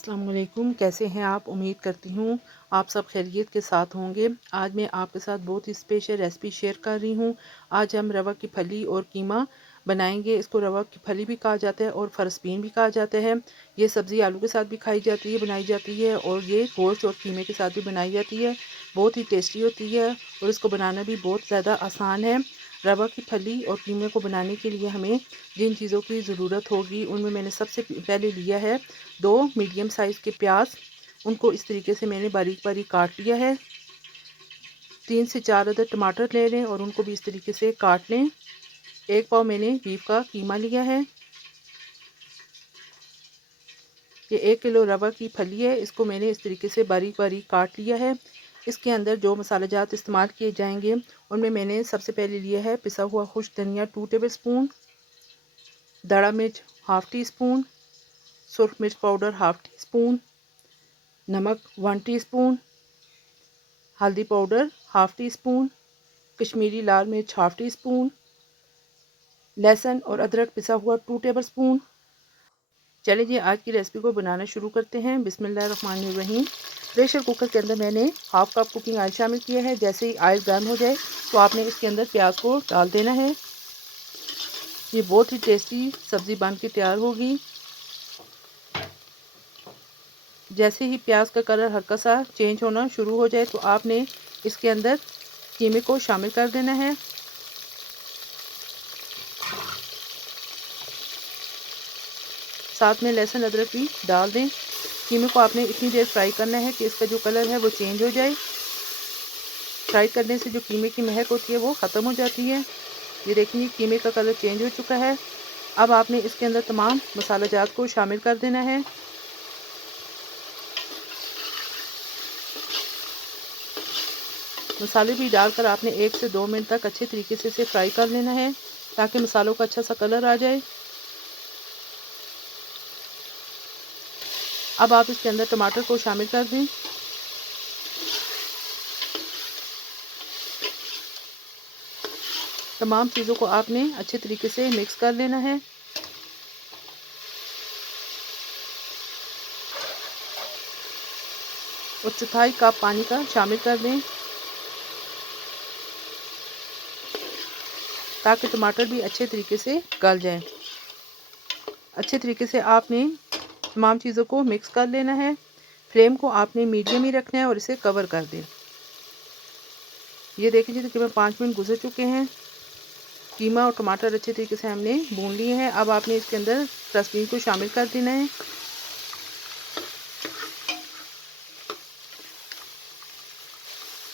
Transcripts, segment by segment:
अस्सलाम वालेकुम। कैसे हैं आप? उम्मीद करती हूँ आप सब खैरियत के साथ होंगे। आज मैं आपके साथ बहुत ही स्पेशल रेसिपी शेयर कर रही हूँ। आज हम रवा की फली और कीमा बनाएंगे। इसको रवा की फली भी कहा जाता है और फरसबीन भी कहा जाता है। ये सब्ज़ी आलू के साथ भी खाई जाती है, बनाई जाती है, और ये गोश्त और कीमे के साथ भी बनाई जाती है। बहुत ही टेस्टी होती है और इसको बनाना भी बहुत ज़्यादा आसान है। रवा की फली और कीमे को बनाने के लिए हमें जिन चीज़ों की ज़रूरत होगी उनमें मैंने सबसे पहले लिया है 2 मीडियम साइज़ के प्याज। उनको इस तरीके से मैंने बारीक बारीक काट लिया है। 3 से 4 अदद टमाटर ले लें और उनको भी इस तरीके से काट लें। 1 पाव मैंने बीफ का कीमा लिया है। ये 1 किलो रवा की फली है, इसको मैंने इस तरीके से बारीक बारीक काट लिया है। इसके अंदर जो मसाला जात इस्तेमाल किए जाएंगे उनमें मैंने सबसे पहले लिया है पिसा हुआ खुश्क धनिया 2 टेबल स्पून, दड़ा मिर्च हाफ़ टी स्पून, सुरख मिर्च पाउडर हाफ़ टी स्पून, नमक 1 टीस्पून, हल्दी powder half teaspoon, Kashmiri लाल मिर्च हाफ़ टी स्पून, लहसुन और अदरक पिसा हुआ 2 टेबल स्पून। चलिए जी आज की रेसिपी को बनाना शुरू करते हैं। बिस्मिल्लाहिर्रहमानिर्रहीम। प्रेशर कुकर के अंदर मैंने हाफ़ कप कुकिंग ऑयल शामिल किया है। जैसे ही ऑयल गर्म हो जाए तो आपने इसके अंदर प्याज को डाल देना है। ये बहुत ही टेस्टी सब्ज़ी बन के तैयार होगी। जैसे ही प्याज का कलर हल्का सा चेंज होना शुरू हो जाए तो आपने इसके अंदर कीमे को शामिल कर देना है। साथ में लहसुन अदरक भी डाल दें। कीमे को आपने इतनी देर फ्राई करना है कि इसका जो कलर है वो चेंज हो जाए। फ्राई करने से जो कीमे की महक होती है वो ख़त्म हो जाती है। ये देखिए कीमे का कलर चेंज हो चुका है। अब आपने इसके अंदर तमाम मसाला जात को शामिल कर देना है। मसाले भी डालकर आपने 1 से 2 मिनट तक अच्छे तरीके से इसे फ्राई कर लेना है ताकि मसालों का अच्छा सा कलर आ जाए। अब आप इसके अंदर टमाटर को शामिल कर दें। तमाम चीज़ों को आपने अच्छे तरीके से मिक्स कर लेना है। और 1/4 कप पानी का शामिल कर दें ताकि टमाटर भी अच्छे तरीके से गल जाए। अच्छे तरीके से आपने तमाम चीज़ों को मिक्स कर लेना है। फ्लेम को आपने मीडियम ही रखना है और इसे कवर कर दें। ये देखिए तकरीबन 5 मिनट गुजर चुके हैं। कीमा और टमाटर अच्छे तरीके से हमने भून लिए हैं। अब आपने इसके अंदर फ्रसबीन को शामिल कर देना है।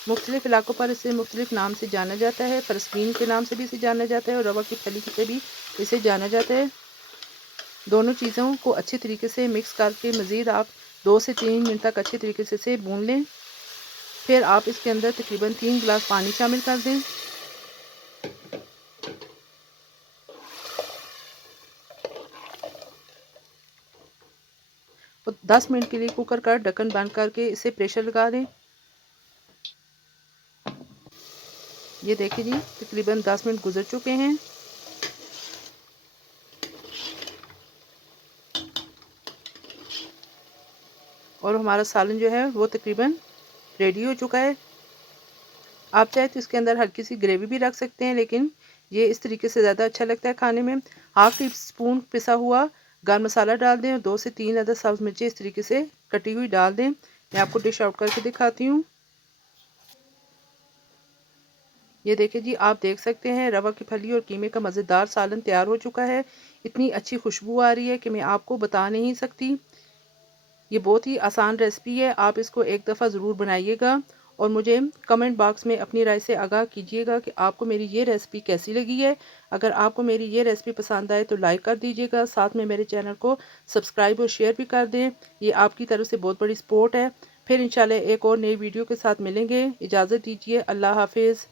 मुख्तलिफ इलाकों पर इसे मुख्तलिफ नाम से जाना जाता है। फरसबीन के नाम से भी इसे जाना जाता है और रवा की फली से भी इसे जाना जाता है। दोनों चीज़ों को अच्छे तरीके से मिक्स करके मज़ीद आप 2 से 3 मिनट तक अच्छे तरीके से इसे भून लें। फिर आप इसके अंदर तकरीबन 3 गिलास पानी शामिल कर दें। और 10 मिनट के लिए कुकर का ढक्कन बंद करके इसे प्रेशर लगा दें। ये देखिए जी तकरीबन 10 मिनट गुजर चुके हैं। और हमारा सालन जो है वो तकरीबन रेडी हो चुका है। आप चाहे तो इसके अंदर हल्की सी ग्रेवी भी रख सकते हैं, लेकिन ये इस तरीके से ज़्यादा अच्छा लगता है खाने में। हाफ़ टी स्पून पिसा हुआ गरम मसाला डाल दें और 2 से 3 अदद सब्ज़ मिर्चें इस तरीके से कटी हुई डाल दें। मैं आपको डिश आउट करके दिखाती हूँ। ये देखिए जी आप देख सकते हैं रवा की फली और कीमे का मज़ेदार सालन तैयार हो चुका है। इतनी अच्छी खुशबू आ रही है कि मैं आपको बता नहीं सकती। ये बहुत ही आसान रेसिपी है। आप इसको एक दफ़ा ज़रूर बनाइएगा और मुझे कमेंट बॉक्स में अपनी राय से आगाह कीजिएगा कि आपको मेरी ये रेसिपी कैसी लगी है। अगर आपको मेरी ये रेसिपी पसंद आए तो लाइक कर दीजिएगा। साथ में मेरे चैनल को सब्सक्राइब और शेयर भी कर दें। ये आपकी तरफ से बहुत बड़ी सपोर्ट है। फिर इंशाल्लाह एक और नई वीडियो के साथ मिलेंगे। इजाज़त दीजिए। अल्लाह हाफिज़।